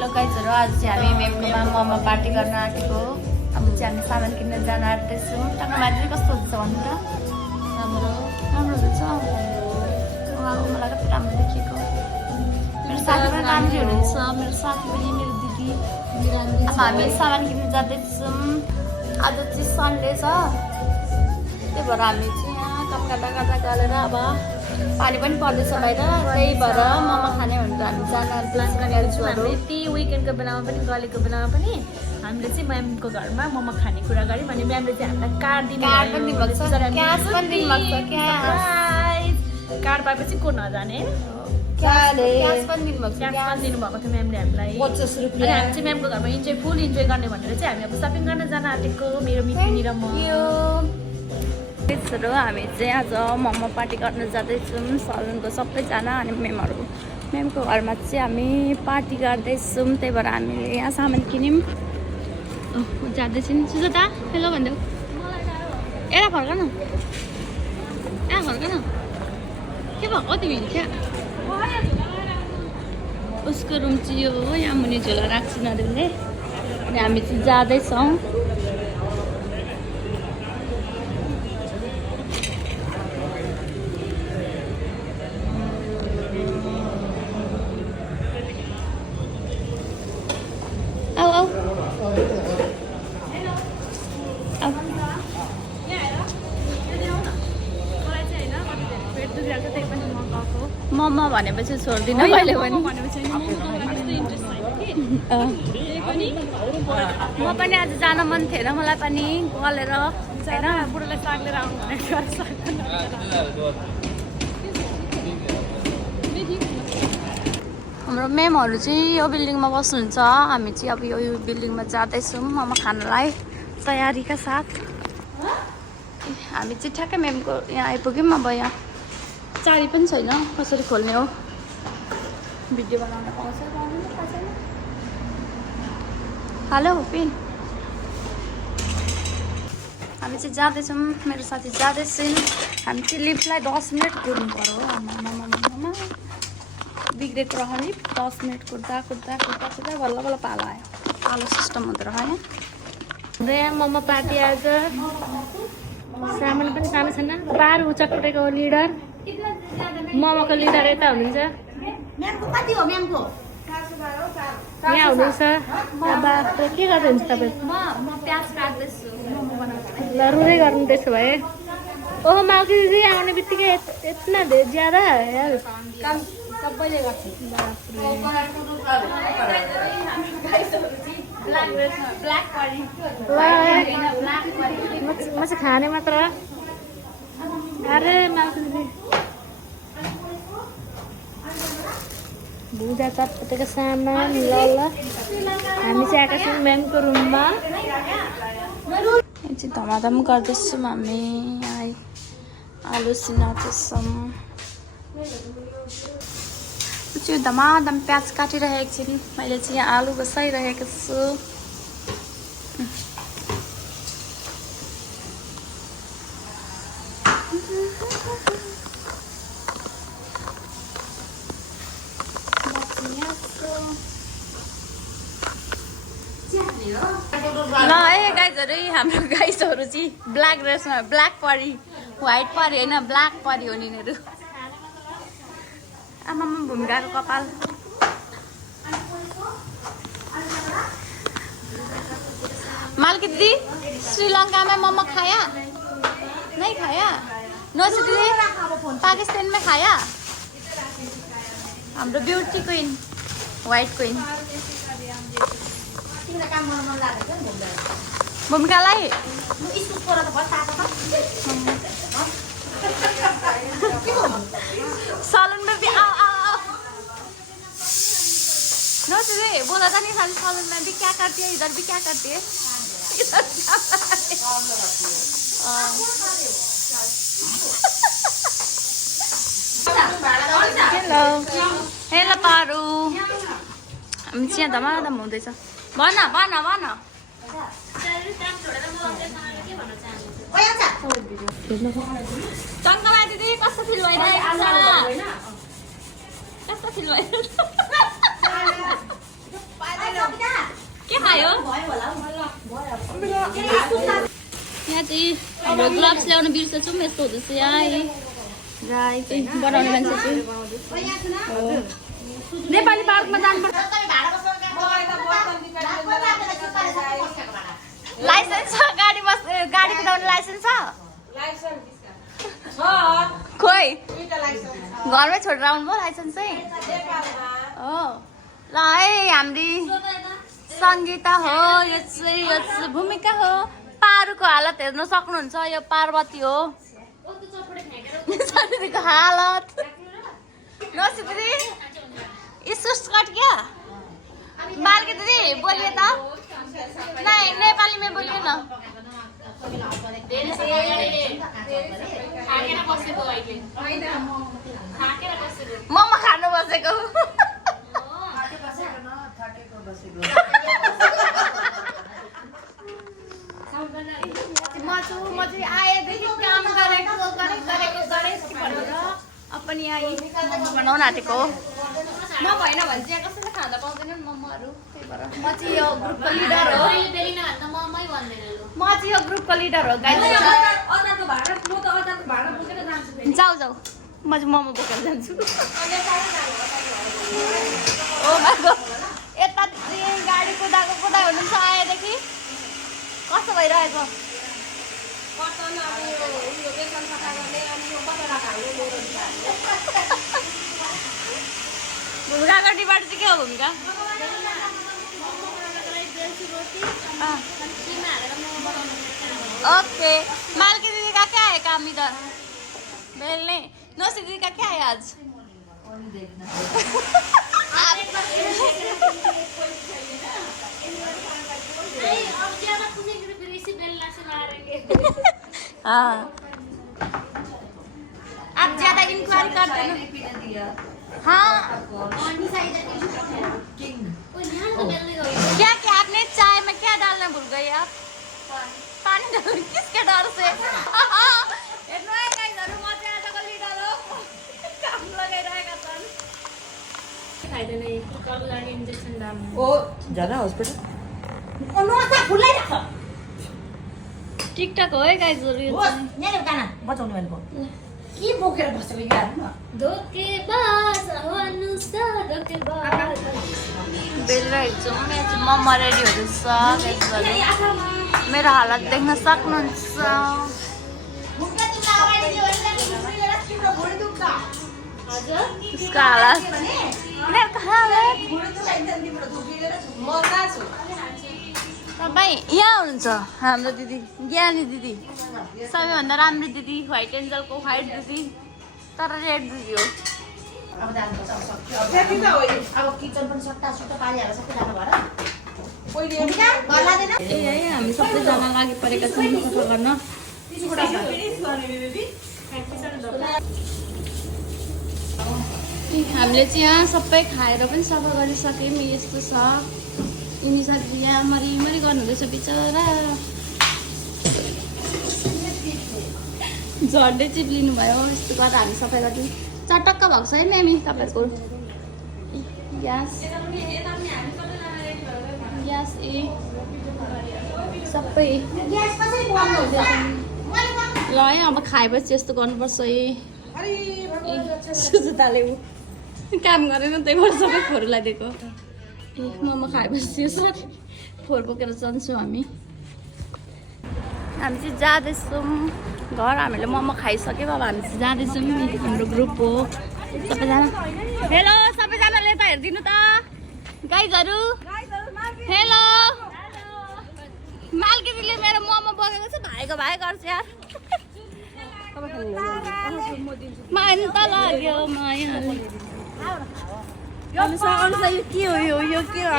Hello गाइजहरू, आज चाहिँ हामी मेमकोमा मोमो पार्टी गर्न आँटेको। अब चाहिँ हामी सामान किन्न जान आँट्दैछौँ। टक्कमा चाहिँ कस्तो हुन्छ भन्नु त? राम्रो हुन्छ। मलाई कति राम्रो देखिएको। मेरो साथी पनि राम्रो हुनुहुन्छ, मेरो साथी पनि, मेरो दिदी। अब हामी सामान किन्न जाँदैछौँ। आज चाहिँ सन्डे छ, त्यही भएर हामी चाहिँ यहाँ काम गर्दा गर्दा गएर अब पानी पनि पर्दैछ बाहिर, त्यही भएर मोमो खाने भनेर हामी जान प्लान गरेको छौँ। हामीले त्यही विकेन्डको बेलामा पनि गलेको बेलामा पनि हामीले चाहिँ म्यामको घरमा मोमो खाने कुरा गऱ्यौँ। अनि म्यामले चाहिँ हामीलाई कार्ड दिनुभएको छ, कार्ड पाएपछि को नजाने क्यास पनि दिनुभएको छ। दिनुभएको थियो म्यामले हामीलाई। अनि हामी चाहिँ म्यामको घरमा फुल इन्जोय गर्ने भनेर चाहिँ हामी अब सपिङ गर्न जान आँटेको, मेरो मिठिनी र म। हामी चाहिँ आज मोमो पार्टी गर्न जाँदैछौँ, सलुनको सबैजना। अनि मेमको घरमा चाहिँ हामी पार्टी गर्दैछौँ, त्यही भएर हामीले यहाँ सामान किन्यौँ। जाँदैछौँ। सुजाता हेलो भनिदेऊ। एरा फर्क न, के भएको तिमी? क्या उसको रुम चाहिँ यो हो, यहाँ मुनि झोला राख्छु नदेऊले। अनि हामी चाहिँ जाँदैछौँ। मोमो भनेपछि छोड्दिनँ कहिले पनि। म पनि आज जान मन थिएन, मलाई पनि गलेर होइन बुढोलाई साग लिएर आउनु भनेको। हाम्रो मेमहरू चाहिँ यो बिल्डिङमा बस्नुहुन्छ। हामी चाहिँ अब यो बिल्डिङमा जाँदैछौँ मोमो खानलाई तयारीका साथ। हामी चाहिँ ठ्याक्कै मेमको यहाँ आइपुग्यौँ। अब यहाँ चाबी पनि छैन, कसरी खोल्ने हो? भिडियो बनाउन पाउँछ? हेलो पिन, हामी चाहिँ जाँदैछौँ, मेरो साथी जाँदैछौँ। हामी चाहिँ लिफ्टलाई 10 मिनट कुर्नु पऱ्यो। आमा बिग्रेको रह लिफ्ट 10 मिनट कुर्दा बल्ल बल्ल पालो आयो। पालो सिस्टम हुँदो रह यहाँ। मोमो पार्टी आज सामान पनि सानो छैन। बाह्र चटपटेको लिडर, मोमोको लिडर यता हुनुहुन्छ, यहाँ हुनुहुन्छ। के गर्दै हुन्छ तपाईँ? म प्याज काट्दैछु मोमो बनाउँछु। ल रुँदै गर्नु त्यसो भए। ओहो माउकी दिदी आउने बित्तिकै यत्ना धेरै ज्यादा यार सबैले गर्छ। म चाहिँ खाने मात्र। अरे माउकी दिदी भुजा चटपटेको सामान। ल हामी चाहिँ आएका छौँ म्यामको रुममा। यहाँ चाहिँ धमाधम गर्दैछौँ हामी। आलु सिनाउँदैछौँ। चाहिँ धमाधम प्याज काटिरहेको छु। मैले चाहिँ यहाँ आलु बसाइरहेको छु। ल है गाइजहरू, हाम्रो गाइजहरू चाहिँ ब्ल्याक ड्रेसमा, ब्ल्याक परी व्हाइट परी होइन, ब्ल्याक परी हो यिनीहरू। आमामा भूमिकाको कपाल। मालकी दिदी श्रीलंका में मोमो खाया नहीं? खाया? नौसी दिदी पाकिस्तान में खाया? हाम्रो ब्यूटी क्वीन, व्हाइट क्वीन भूमिकालाई सलून में भी आओ। नौसी दीदी बोला था नहीं साली, सलून में भी क्या करती है, इधर भी क्या करती है? हेलो हेलो पारू, हामी चाहिँ यहाँ धमाधम हुँदैछ। भन चङ्कमा दिदी कस्तो फिल भइरहेको छ? कस्तो फिल भइरहेको छ? यहाँ चाहिँ हाम्रो ग्लोभ्स ल्याउन बिर्सेछौँ यस्तो हुँदैछ यहाँ है राई बनाउने मान्छे चाहिँ नेपाली पार्कमा जानुपर्छ लाइसेन्स छ गाडी कुदाउने लाइसेन्स छ खोइ घरमै छोडेर आउनुभयो लाइसेन्स चाहिँ हो ल है हाम्री सङ्गीता हो यो चाहिँ भूमिका हो पारुको हालत हेर्न सक्नुहुन्छ यो पार्वती हो सनीको हालत नसी दिदी इस्कुस कट क्या बालकी दिदी बोलिए त नहीं नेपाली में बोलिए न मोमो खानु बसेको म चाहिँ आएदेखि काम गरेको पनि यहाँ बनाउन आँटेको म भएन भने चाहिँ कसैले खाँदा पाउँदैन मोमोहरू त्यही भएर म चाहिँ यो ग्रुपको लिडर हो म चाहिँ यो ग्रुपको लिडर हो जाऊ जाऊ म चाहिँ मोमो बोकेर जान्छु ओ मागो यता गाडी कुदाएको हुनुहुन्छ आएदेखि कस्तो भइरहेको भूमिकाको डिमान्ड चाहिँ के हो भूमिका ओके मालकी दीदी का क्या है काम इधर बेलने नौसी दीदी का क्या है आज हाँ आप ज्यादा इंक्वायरी करते हैं हाँ क्या क्या आपने चाय में क्या डालना भूल गए आप पानी डाल किसके डर से टिकटक हो है गाइजहरु यो चाहिँ गाना बचाउने भनेको के बोकेर बसेको यार धोकेबाज अनुसार धोकेबाज बेलुका हिजो मम्मा रेडी हुँदैछ गाइजहरु मेरो हालत देख्न सक्नुहुन्छ उसको हालत तपाईँ यहाँ हुनुहुन्छ हाम्रो दिदी ज्ञानी दिदी सबैभन्दा राम्रो दिदी व्हाइट एन्जलको व्हाइट दिदी तर रेड दिदी हो अब किचन पनि सट्टा पारिहाल्छ सबै जानु भएर ए है हामी सबैजना लागि परेका छौँ सफा गर्न हामीले चाहिँ यहाँ सबै खाएर पनि सफा गरिसक्यौँ यस्तो छ यिनी साथी यहाँ मरिमरि गर्नुहुँदैछ बिचरा झन्डै चिप्लिनु भयो यस्तो गर्दा हामी सफाइ गर्छौँ चटक्क भएको छ नि हामी तपाईँहरूको ग्यास ग्यास ए सबै ल है अब खाएपछि यस्तो गर्नुपर्छ है सुजुताले काम गरेन त्यही भएर सबै फोहोरलाई दिएको मोमो खाएपछि यसरी फोहोर बोकेर जान्छौँ हामी चाहिँ जाँदैछौँ घर हामीले मोमो खाइसक्यौँ अब हामी चाहिँ जाँदैछौँ हाम्रो ग्रुप हो सबैजना हेलो सबैजनाले त हेरिदिनु त गाइजहरू हेलो मालकिनीले मेरो मोमो बोकेको छ भाइको भाइ गर्छ यार माया त लाग्यो माया अनुसा यो के हो यो के हो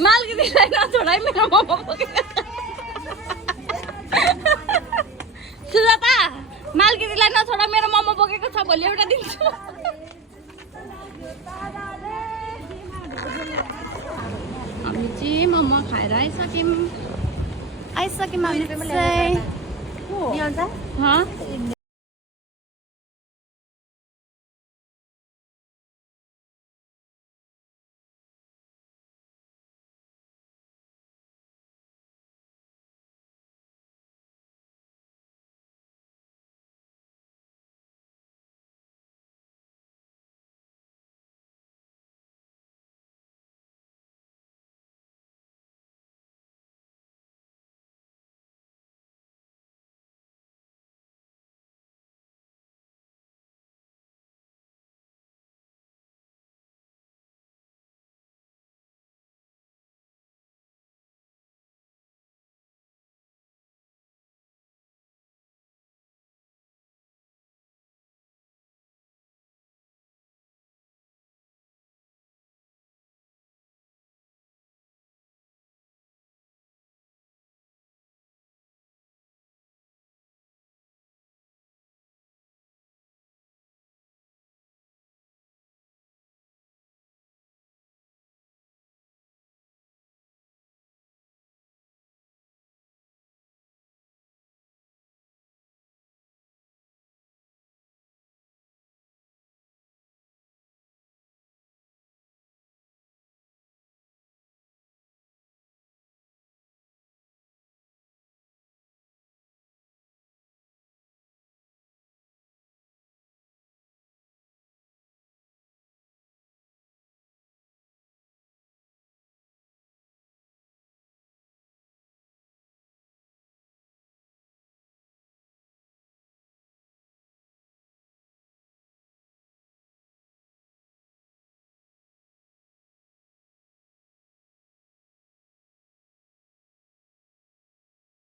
मालकिनीलाई नछोडाइ मेरो मोमो बोकेको सुजाता मालकिनीलाई नछोडा मेरो मोमो बोकेको छ भोलि एउटा दिन्छु हामी चाहिँ मोमो खाएर आइसक्यौँ हामी चाहिँ